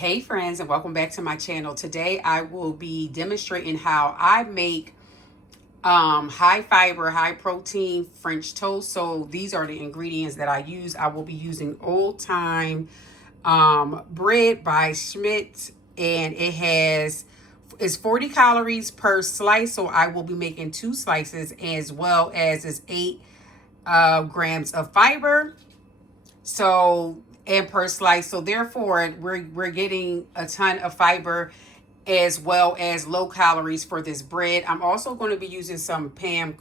Hey friends, and welcome back to my channel. Today I will be demonstrating how I make high fiber, high protein French toast. So these are the ingredients that I use. I will be using Old Time bread by Schmidt, and it's 40 calories per slice. So I will be making 2 slices, as well as it's 8 grams of fiber. So, and per slice. So therefore, we're getting a ton of fiber as well as low calories for this bread. I'm also going to be using some Pam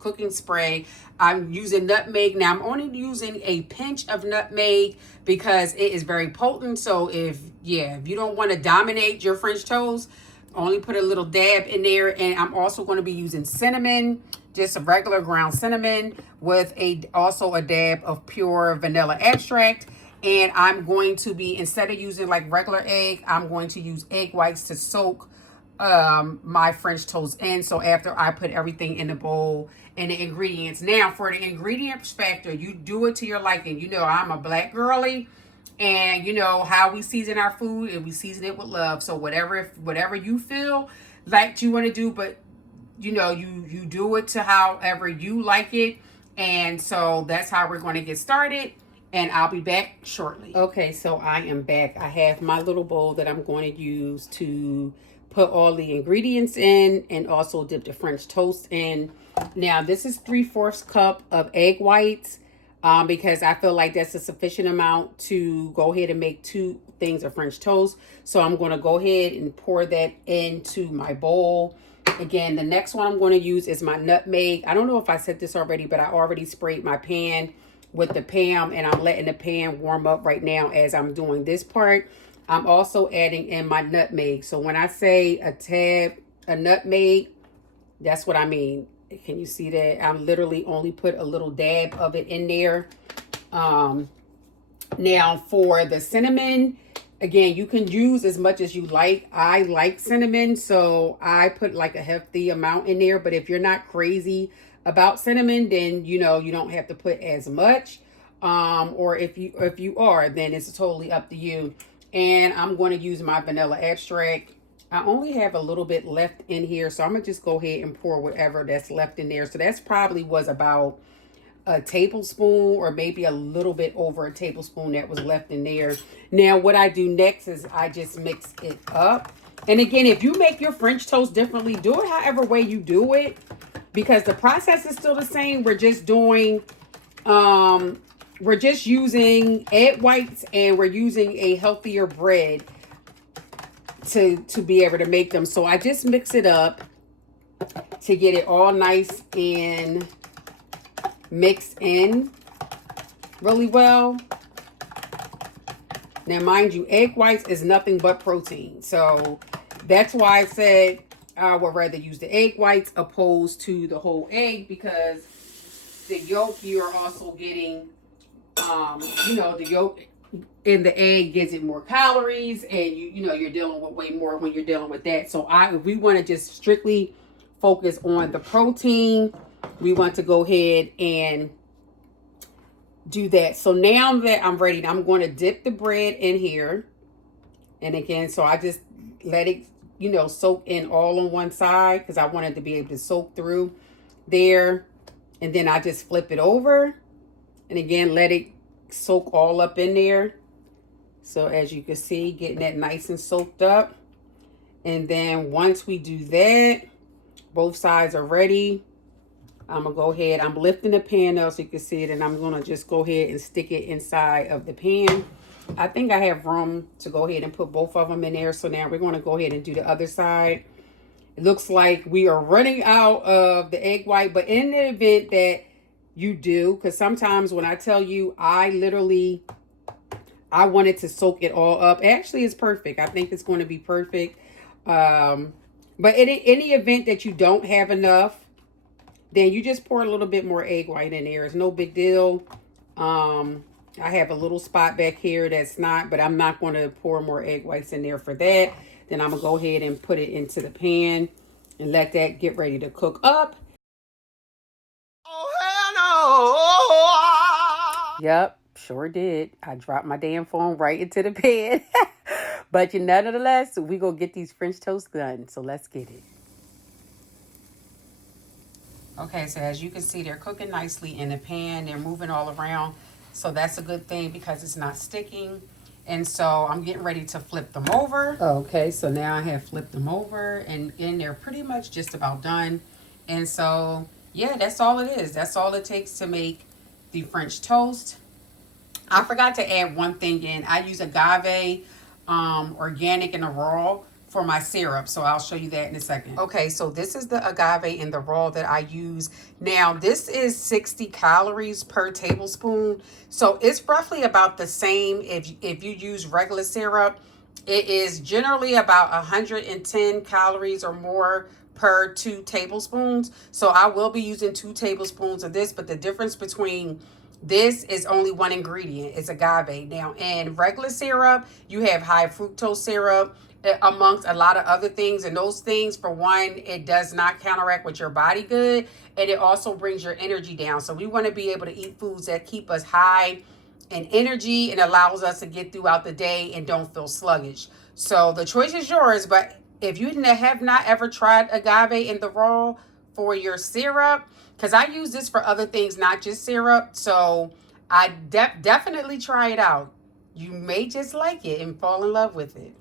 cooking spray. I'm using nutmeg. Now I'm only using a pinch of nutmeg because it is very potent. So if you don't want to dominate your French toast, only put a little dab in there. And I'm also going to be using cinnamon, just a regular ground cinnamon, with also a dab of pure vanilla extract. And I'm going to be, instead of using like regular egg, I'm going to use egg whites to soak my French toast in. So after I put everything in the bowl and the ingredients. Now for the ingredients factor, you do it to your liking. You know, I'm a black girly, and you know how we season our food, and we season it with love. So whatever you feel like you want to do, but you know, you do it to however you like it. And so that's how we're going to get started, and I'll be back shortly. Okay, so I am back. I have my little bowl that I'm going to use to put all the ingredients in, and also dip the French toast in. Now this is 3/4 cup of egg whites, because I feel like that's a sufficient amount to go ahead and make 2 things of French toast. So I'm going to go ahead and pour that into my bowl. Again, the next one I'm going to use is my nutmeg. I don't know if I said this already, but I already sprayed my pan with the Pam, and I'm letting the pan warm up right now as I'm doing this part. I'm also adding in my nutmeg. So when I say a nutmeg, that's what I mean. Can you see that? I'm literally only put a little dab of it in there. Now for the cinnamon, again, you can use as much as you like. I like cinnamon, so I put like a hefty amount in there. But if you're not crazy about cinnamon, then you know you don't have to put as much. Or if you are, then it's totally up to you. And I'm going to use my vanilla extract. I only have a little bit left in here, so I'm gonna just go ahead and pour whatever that's left in there. So that's probably was about a tablespoon, or maybe a little bit over a tablespoon that was left in there. Now what I do next is I just mix it up. And again, if you make your French toast differently, do it however way you do it, because the process is still the same. We're just doing we're just using egg whites, and we're using a healthier bread to be able to make them. So I just mix it up to get it all nice and mixed in really well. Now mind you, egg whites is nothing but protein, so that's why I said I would rather use the egg whites opposed to the whole egg, because the yolk, you're also getting you know, the yolk in the egg gives it more calories, and you know you're dealing with way more when you're dealing with that. So if we want to just strictly focus on the protein, we want to go ahead and do that. So now that I'm ready, I'm going to dip the bread in here. And again, so I just let it, you know, soak in all on one side, because I wanted to be able to soak through there. And then I just flip it over, and again let it soak all up in there. So as you can see, getting that nice and soaked up. And then once we do that, both sides are ready. I'm gonna go ahead, I'm lifting the pan up so you can see it, and I'm gonna just go ahead and stick it inside of the pan. I think I have room to go ahead and put both of them in there. So now we're going to go ahead and do the other side. It looks like we are running out of the egg white, but in the event that you do, because sometimes when I tell you, I wanted to soak it all up. Actually, it's perfect. I think it's going to be perfect. But in any event that you don't have enough, then you just pour a little bit more egg white in there. It's no big deal. I have a little spot back here that's not, but I'm not going to pour more egg whites in there for that. Then I'm going to go ahead and put it into the pan and let that get ready to cook up. Oh, hell no! Yep, sure did. I dropped my damn phone right into the pan. But nonetheless, we gonna get these French toast done. So let's get it. Okay, so as you can see, they're cooking nicely in the pan. They're moving all around. So that's a good thing because it's not sticking. And so I'm getting ready to flip them over. Okay, so now I have flipped them over and they're pretty much just about done. And so, yeah, that's all it is. That's all it takes to make the French toast. I forgot to add one thing in. I use agave organic and the raw for my syrup. So I'll show you that in a second. Okay, so this is the agave and the raw that I use. Now, this is 60 calories per tablespoon. So it's roughly about the same if you use regular syrup. It is generally about 110 calories or more per 2 tablespoons. So I will be using 2 tablespoons of this, but the difference between this is only one ingredient. It's agave. Now, in regular syrup, you have high fructose syrup, amongst a lot of other things. And those things, for one, it does not counteract with your body good. And it also brings your energy down. So we want to be able to eat foods that keep us high in energy and allows us to get throughout the day and don't feel sluggish. So the choice is yours. But if you have not ever tried agave in the raw for your syrup, because I use this for other things, not just syrup. So I definitely try it out. You may just like it and fall in love with it.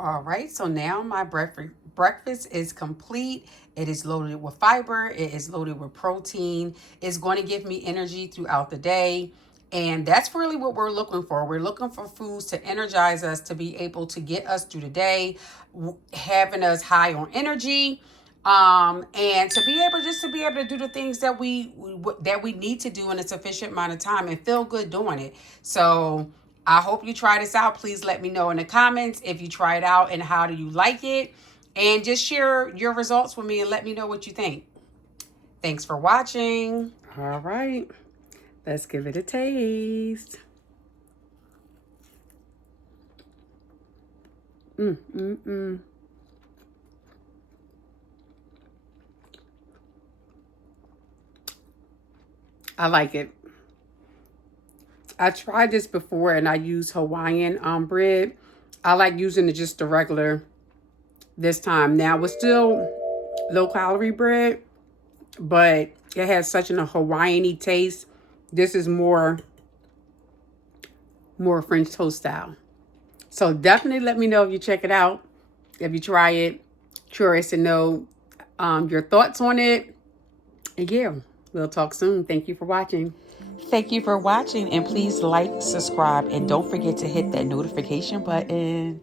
All right, so now my breakfast is complete. It is loaded with fiber. It is loaded with protein. It's going to give me energy throughout the day. And that's really what we're looking for. We're looking for foods to energize us, to be able to get us through the day, having us high on energy, and to be able to do the things that we need to do in a sufficient amount of time and feel good doing it. So I hope you try this out. Please let me know in the comments if you try it out and how do you like it. And just share your results with me and let me know what you think. Thanks for watching. All right. Let's give it a taste. I like it. I tried this before and I used Hawaiian bread. I like using just the regular this time. Now, it's still low-calorie bread, but it has such a Hawaiian-y taste. This is more French toast style. So definitely let me know if you check it out, if you try it. Curious to know your thoughts on it. And yeah, we'll talk soon. Thank you for watching. Thank you for watching, and please like, subscribe, and don't forget to hit that notification button.